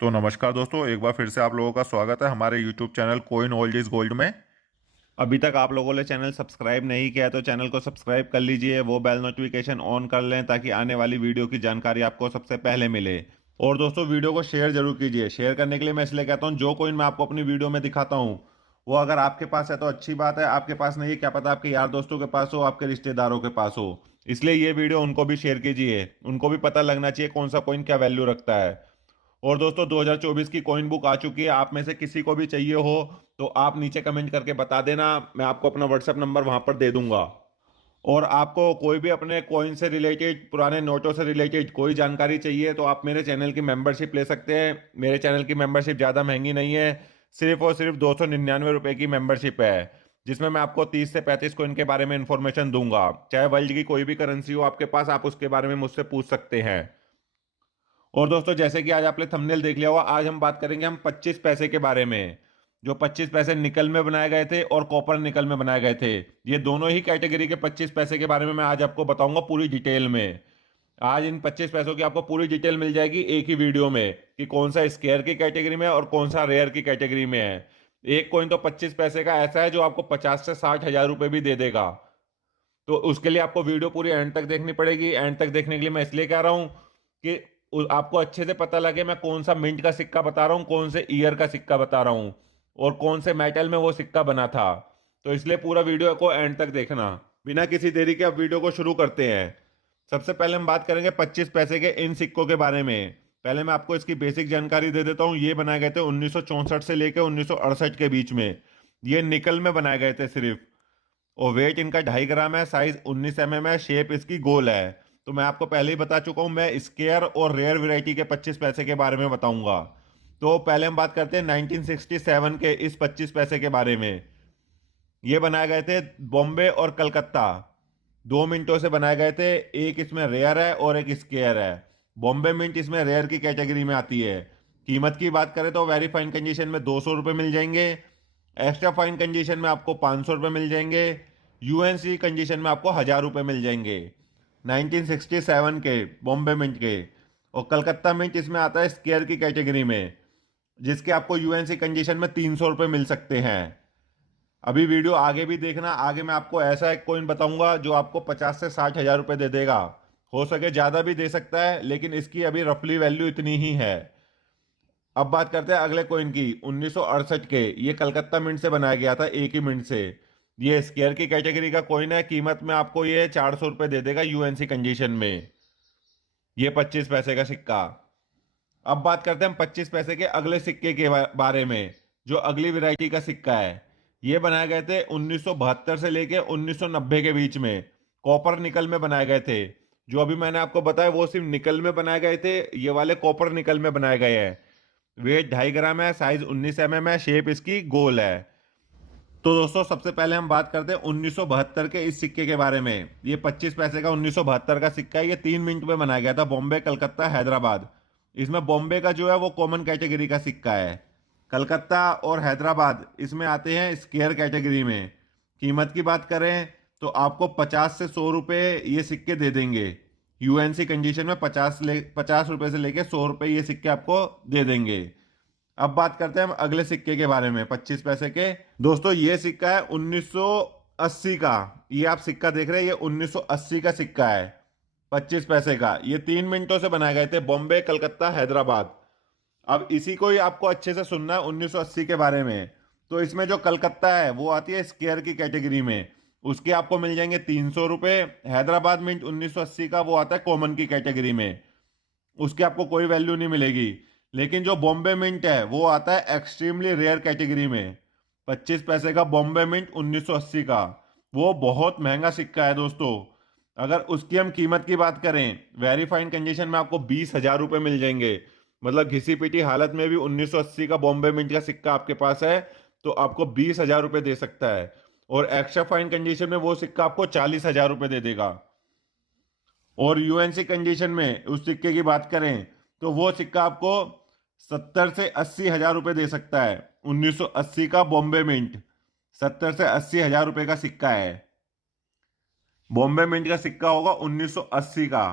तो नमस्कार दोस्तों, एक बार फिर से आप लोगों का स्वागत है हमारे YouTube channel coin old is gold में। अभी तक आप लोगों ने चैनल सब्सक्राइब नहीं किया है तो चैनल को सब्सक्राइब कर लीजिए, वो बेल नोटिफिकेशन ऑन कर लें ताकि आने वाली वीडियो की जानकारी आपको सबसे पहले मिले। और दोस्तों, वीडियो को शेयर जरूर कीजिए। शेयर करने के लिए मैं इसलिए कहता हूँ, जो कोइन मैं आपको अपनी वीडियो में दिखाता हूँ वो अगर आपके पास है तो अच्छी बात है, आपके पास नहीं है क्या पता आपके यार दोस्तों के पास हो, आपके रिश्तेदारों के पास हो। इसलिए ये वीडियो उनको भी शेयर कीजिए, उनको भी पता लगना चाहिए कौन सा कॉइन क्या वैल्यू रखता है। और दोस्तों, 2024 की कॉइन बुक आ चुकी है, आप में से किसी को भी चाहिए हो तो आप नीचे कमेंट करके बता देना, मैं आपको अपना व्हाट्सएप नंबर वहां पर दे दूंगा। और आपको कोई भी अपने कॉइन से रिलेटेड, पुराने नोटों से रिलेटेड कोई जानकारी चाहिए तो आप मेरे चैनल की मेंबरशिप ले सकते हैं। मेरे चैनल की मेंबरशिप ज़्यादा महंगी नहीं है, सिर्फ और सिर्फ 299 रुपये की मेंबरशिप है, जिसमें मैं आपको 30 से 35 कॉइन के बारे में इंफॉर्मेशन दूंगा। चाहे वर्ल्ड की कोई भी करेंसी हो आपके पास, आप उसके बारे में मुझसे पूछ सकते हैं। और दोस्तों, जैसे कि आज आपने थंबनेल देख लिया होगा, आज हम बात करेंगे 25 पैसे के बारे में। जो 25 पैसे निकल में बनाए गए थे और कॉपर निकल में बनाए गए थे, ये दोनों ही कैटेगरी के 25 पैसे के बारे में मैं आज आपको बताऊंगा पूरी डिटेल में। आज इन 25 पैसों की आपको पूरी डिटेल मिल जाएगी एक ही वीडियो में कि कौन सा स्केयर की कैटेगरी में है और कौन सा रेयर की कैटेगरी में है। एक कॉइन तो 25 पैसे का ऐसा है जो आपको 50 से 60 हजार रुपए भी दे देगा। तो उसके लिए आपको वीडियो पूरी एंड तक देखनी पड़ेगी। एंड तक देखने के लिए मैं इसलिए कह रहा हूं कि आपको अच्छे से पता लगे मैं कौन सा मिंट का सिक्का बता रहा हूं, कौन से ईयर का सिक्का बता रहा हूं और कौन से मेटल में वो सिक्का बना था। तो इसलिए पूरा वीडियो को एंड तक देखना। बिना किसी देरी के अब वीडियो को शुरू करते हैं। सबसे पहले हम बात करेंगे 25 पैसे के इन सिक्कों के बारे में। पहले मैं आपको इसकी बेसिक जानकारी दे देता हूं। ये बनाए गए थे 1964 से लेकर 1968 के बीच में। ये निकल में बनाए गए थे सिर्फ। और वेट इनका 2.5 ग्राम है, साइज 19 mm है, शेप इसकी गोल है। तो मैं आपको पहले ही बता चुका हूं, मैं स्केयर और रेयर वैरायटी के 25 पैसे के बारे में बताऊंगा। तो पहले हम बात करते हैं 1967 के इस 25 पैसे के बारे में। ये बनाए गए थे बॉम्बे और कलकत्ता, 2 मिनटों से बनाए गए थे। एक इसमें रेयर है और एक स्केयर है। बॉम्बे मिंट इसमें रेयर की कैटेगरी में आती है। कीमत की बात करें तो वेरी फाइन कंडीशन में 200 रुपये मिल जाएंगे, एक्स्ट्रा फाइन कंडीशन में आपको 500 रुपये मिल जाएंगे, यूएनसी कंडीशन में आपको 1000 रुपये मिल जाएंगे। 1967 के बॉम्बे मिंट के। और कलकत्ता मिंट इसमें आता है स्केयर की कैटेगरी में, जिसके आपको यूएनसी कंडीशन में 300 रुपये मिल सकते हैं। अभी वीडियो आगे भी देखना, आगे मैं आपको ऐसा एक कॉइन बताऊंगा जो आपको 50 से 60 हजार रुपये दे देगा। हो सके ज़्यादा भी दे सकता है, लेकिन इसकी अभी रफली वैल्यू इतनी ही है। अब बात करते हैं अगले कॉइन की। 1968 के, ये कलकत्ता मिंट से बनाया गया था, एक ही मिंट से। ये स्केयर की कैटेगरी का कॉइन है। कीमत में आपको ये 400 रुपये दे देगा यूएनसी कंडीशन में, ये 25 पैसे का सिक्का। अब बात करते हैं हम 25 पैसे के अगले सिक्के के बारे में, जो अगली वैरायटी का सिक्का है। ये बनाए गए थे 1972 से लेके 1990 के बीच में। कॉपर निकल में बनाए गए थे। जो अभी मैंने आपको बताया वो सिर्फ निकल में बनाए गए थे, ये वाले कॉपर निकल में बनाए गए हैं। वेट 2.5 ग्राम है, साइज 19 mm है, शेप इसकी गोल है। तो दोस्तों, सबसे पहले हम बात करते हैं 1972 के इस सिक्के के बारे में। ये 25 पैसे का 1972 का सिक्का है। ये 3 मिनट में बनाया गया था, बॉम्बे, कलकत्ता, हैदराबाद। इसमें बॉम्बे का जो है वो कॉमन कैटेगरी का सिक्का है। कलकत्ता और हैदराबाद इसमें आते हैं स्केयर कैटेगरी में। कीमत की बात करें तो आपको 50 से 100 रुपये ये सिक्के दे देंगे। यूएनसी कंडीशन में 50 रुपये से लेके 100 रुपये ये सिक्के आपको दे देंगे। अब बात करते हैं हम अगले सिक्के के बारे में, 25 पैसे के। दोस्तों, ये सिक्का है 1980 का। ये आप सिक्का देख रहे हैं, ये 1980 का सिक्का है, 25 पैसे का। ये 3 मिनटों से बनाए गए थे, बॉम्बे, कलकत्ता, हैदराबाद। अब इसी को ही आपको अच्छे से सुनना है 1980 के बारे में। तो इसमें जो कलकत्ता है वो आती है स्केयर की कैटेगरी में, उसके आपको मिल जाएंगे 300 रुपये। हैदराबाद मिंट 1980 का वो आता है कॉमन की कैटेगरी में, उसकी आपको कोई वैल्यू नहीं मिलेगी। लेकिन जो बॉम्बे मिंट है वो आता है एक्सट्रीमली रेयर कैटेगरी में। 25 पैसे का बॉम्बे मिंट 1980 का, वो बहुत महंगा सिक्का है दोस्तों। अगर उसकी हम कीमत की बात करें, वेरीफाइड कंडीशन में आपको 20 हजार रुपये मिल जाएंगे। मतलब घिसी पिटी हालत में भी 1980 का बॉम्बे मिंट का सिक्का आपके पास है तो आपको 20 हजार रुपये दे सकता है। और एक्स्ट्रा फाइन कंडीशन में वो सिक्का आपको 40 हजार रुपये दे देगा। और यूएनसी कंडीशन में उस सिक्के की बात करें तो वो सिक्का आपको 70 से 80 हजार रुपये दे सकता है। 1980 का बॉम्बे मिंट 70 से 80 हजार रुपये का सिक्का है। बॉम्बे मिंट का सिक्का होगा 1980 का।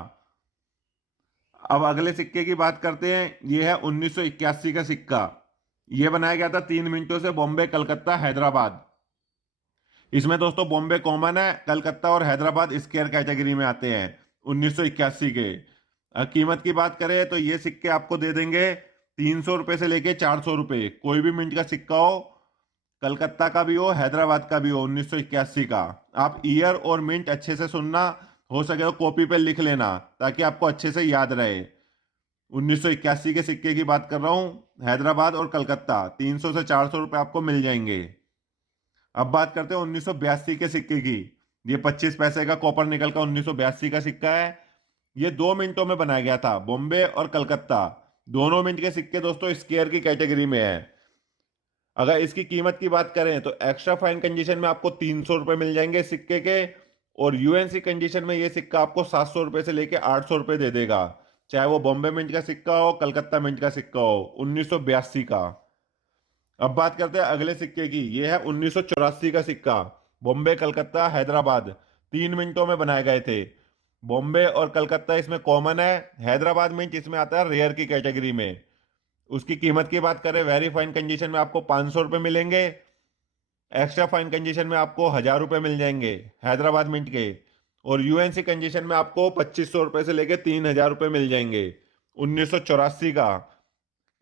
अब अगले सिक्के की बात करते हैं। ये है 1981 का सिक्का। ये बनाया गया था 3 मिनटों से, बॉम्बे, कलकत्ता, हैदराबाद। इसमें दोस्तों बॉम्बे कॉमन है, कलकत्ता और हैदराबाद स्क्वायर कैटेगरी में आते हैं 1981 के। कीमत की बात करें तो ये सिक्के आपको दे देंगे 300 रुपये से लेके 400 रुपये। कोई भी मिंट का सिक्का हो, कलकत्ता का भी हो, हैदराबाद का भी हो, 1981 का। आप ईयर और मिंट अच्छे से सुनना, हो सके तो कॉपी पे लिख लेना ताकि आपको अच्छे से याद रहे। 1981 के सिक्के की बात कर रहा हूँ, हैदराबाद और कलकत्ता, 300 से 400 रुपये आपको मिल जाएंगे। अब बात करते हैं 1982 के सिक्के की। ये 25 पैसे का कॉपर निकल का 1982 का सिक्का है। ये 2 मिनटों में बनाया गया था, बॉम्बे और कलकत्ता। दोनों मिनट के सिक्के दोस्तों स्क्वायर की कैटेगरी में है। अगर इसकी कीमत की बात करें तो एक्स्ट्रा फाइन कंडीशन में आपको 300 रुपये मिल जाएंगे सिक्के के, और यूएनसी कंडीशन में ये सिक्का आपको 700 रुपये से लेके 800 रुपये दे देगा, चाहे वो बॉम्बे मिंट का सिक्का हो, कलकत्ता मिंट का सिक्का हो, 1982 का। अब बात करते हैं अगले सिक्के की। ये है 1984 का सिक्का, बॉम्बे, कलकत्ता, हैदराबाद, 3 मिनटों में बनाए गए थे। बॉम्बे और कलकत्ता इसमें कॉमन है, हैदराबाद मिंट इसमें आता है रेयर की कैटेगरी में। उसकी कीमत की बात करें, वेरी फाइन कंडीशन में आपको 500 रुपये मिलेंगे, एक्स्ट्रा फाइन कंडीशन में आपको 1000 रुपये मिल जाएंगे हैदराबाद मिंट के, और यूएनसी कंडीशन में आपको 2500 रुपये से लेके 3000 रुपये मिल जाएंगे। 1984 का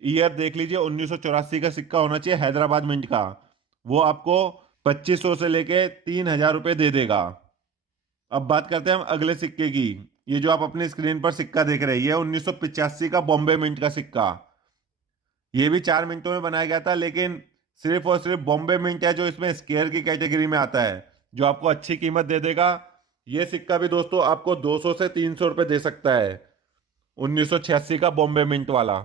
ईयर देख लीजिए, 1984 का सिक्का होना चाहिए हैदराबाद मिंट का। वो आपको 2500 से लेके 3000 रुपये दे देगा। अब बात करते हैं हम अगले सिक्के की। ये जो आप अपनी स्क्रीन पर सिक्का देख रहे हैं, ये 1985 का बॉम्बे मिंट का सिक्का। ये भी 4 मिनटों में बनाया गया था, लेकिन सिर्फ और सिर्फ बॉम्बे मिंट है जो इसमें स्क्वायर की कैटेगरी में आता है, जो आपको अच्छी कीमत दे देगा। ये सिक्का भी दोस्तों आपको 200 से 300 रुपये दे सकता है, 1986 का बॉम्बे मिंट वाला।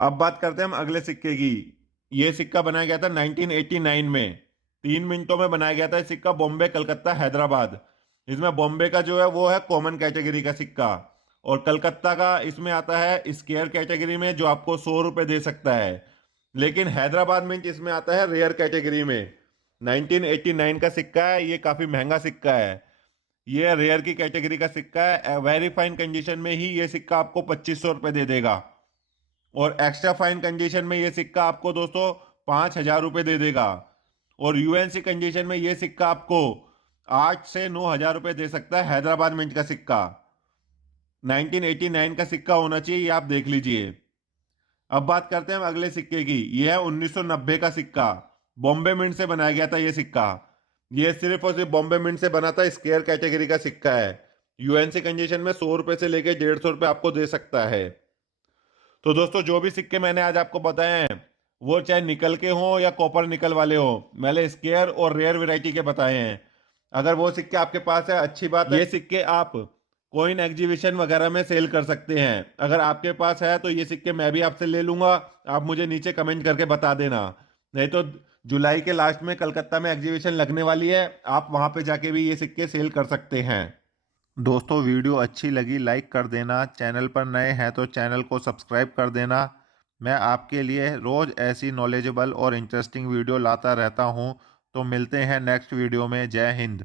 अब बात करते हैं हम अगले सिक्के की। ये सिक्का बनाया गया था 1989 में, 3 मिनटों में बनाया गया था। ये सिक्का बॉम्बे, कलकत्ता, हैदराबाद। इसमें बॉम्बे का जो है वो है कॉमन कैटेगरी का सिक्का, और कलकत्ता का इसमें आता है स्क्वायर कैटेगरी में, जो आपको 100 रुपये दे सकता है। लेकिन हैदराबाद मिंट इसमें आता है रेयर कैटेगरी में। 1989 का सिक्का है, ये काफ़ी महंगा सिक्का है। ये रेयर की कैटेगरी का सिक्का है। वेरी फाइन कंडीशन में ही ये सिक्का आपको 2500 रुपये दे देगा, और एक्स्ट्रा फाइन कंडीशन में ये सिक्का आपको दोस्तों 5000 रुपये दे देगा, और यूएनसी कंडीशन में ये सिक्का आपको 8 से 9000 रुपये दे सकता है हैदराबाद मिंट का सिक्का। 1989 का सिक्का होना चाहिए, ये आप देख लीजिए। अब बात करते हैं हम अगले सिक्के की। यह है 1990 का सिक्का, बॉम्बे मिंट से बनाया गया था ये सिक्का। ये सिर्फ और सिर्फ बॉम्बे मिंट से बना था, स्क्वायर कैटेगरी का सिक्का है। यूएनसी कंडीशन में 100 रुपये से लेकर 150 रुपये आपको दे सकता है। तो दोस्तों जो भी सिक्के मैंने आज आपको बताए हैं, वो चाहे निकल के हों या कॉपर निकल वाले हो, मैंने स्क्वायर और रेयर वैरायटी के बताए हैं। अगर वो सिक्के आपके पास है, अच्छी बात है। ये सिक्के आप कोइन एग्जीबिशन वगैरह में सेल कर सकते हैं। अगर आपके पास है तो ये सिक्के मैं भी आपसे ले लूंगा, आप मुझे नीचे कमेंट करके बता देना। नहीं तो जुलाई के लास्ट में कलकत्ता में एग्जीबिशन लगने वाली है, आप वहां पे जाके भी ये सिक्के सेल कर सकते हैं। दोस्तों वीडियो अच्छी लगी लाइक कर देना, चैनल पर नए हैं तो चैनल को सब्सक्राइब कर देना। मैं आपके लिए रोज़ ऐसी नॉलेजेबल और इंटरेस्टिंग वीडियो लाता रहता हूं। तो मिलते हैं नेक्स्ट वीडियो में। जय हिंद।